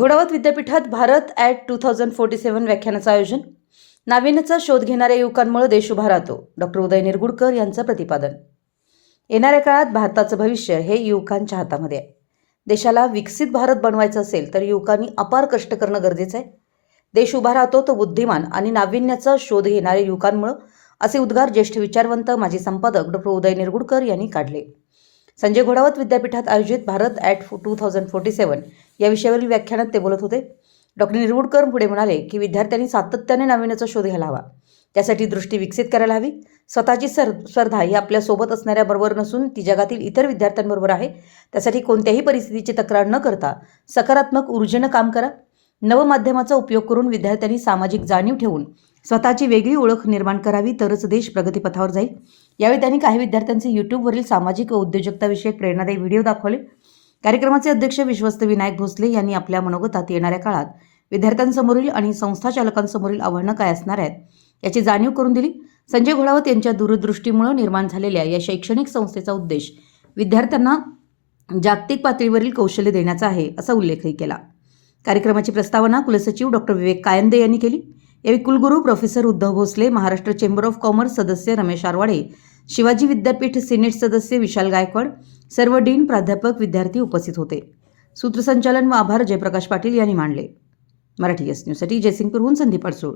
घोडावत विद्यापीठात Bharat at two thousand forty seven व्याख्यानाचं आयोजन. नाविन्याचा शोध घेणाऱ्या युवकांमुळे देश उभा राहतो. डॉक्टर उदय निरगुडकर यांचं प्रतिपादन. येणाऱ्या काळात भारताचं भविष्य हे युवकांच्या हातामध्ये आहे. देशाला विकसित भारत बनवायचं असेल तर युवकांनी अपार कष्ट करणं गरजेचं आहे. देश उभा राहतो तो बुद्धिमान आणि नाविन्याचा शोध घेणाऱ्या युवकांमुळं असे उद्गार ज्येष्ठ विचारवंत माजी संपादक डॉक्टर उदय निरगुडकर यांनी काढले. संजय घोडावत विद्यापीठात आयोजित Bharat at two thousand forty seven या विषयावरील व्याख्यानात ते बोलत होते. डॉक्टर निरगुडकर पुढे म्हणाले की विद्यार्थ्यांनी सातत्याने नाविन्याचा शोध घ्यायला हवा त्यासाठी दृष्टी विकसित करायला हवी. स्वतःची सर स्पर्धा ही आपल्यासोबत असणाऱ्याबरोबर नसून ती जगातील इतर विद्यार्थ्यांबरोबर आहे. त्यासाठी कोणत्याही परिस्थितीची तक्रार न करता सकारात्मक ऊर्जेनं काम करा. नवमाध्यमाचा उपयोग करून विद्यार्थ्यांनी सामाजिक जाणीव ठेवून स्वतःची वेगळी ओळख निर्माण करावी तरच देश प्रगतीपथावर जाईल. यावेळी त्यांनी काही विद्यार्थ्यांचे यूट्यूबवरील सामाजिक व उद्योजकताविषयक प्रेरणादायी व्हिडिओ दाखवले. कार्यक्रमाचे अध्यक्ष विश्वस्त विनायक भोसले यांनी आपल्या मनोगतात येणाऱ्या काळात विद्यार्थ्यांसमोरील आणि संस्था चालकांसमोरील आव्हानं काय असणार आहेत याची जाणीव करून दिली. संजय घोडावत यांच्या दूरदृष्टीमुळे निर्माण झालेल्या या शैक्षणिक संस्थेचा उद्देश विद्यार्थ्यांना जागतिक पातळीवरील कौशल्य देण्याचा आहे असा उल्लेखही केला. कार्यक्रमाची प्रस्तावना कुलसचिव डॉक्टर विवेक कायंदे यांनी केली. यावेळी कुलगुरू professor Uddhav Bhosale Maharashtra chamber of commerce सदस्य रमेश आरवाडे शिवाजी विद्यापीठ सिनेट सदस्य विशाल गायकवाड सर्व डीन प्राध्यापक विद्यार्थी उपस्थित होते. सूत्रसंचालन व आभार जयप्रकाश पाटील यांनी मांडले. मराठी एस न्यूजसाठी जयसिंगपूरहून संदीप अडसूळ.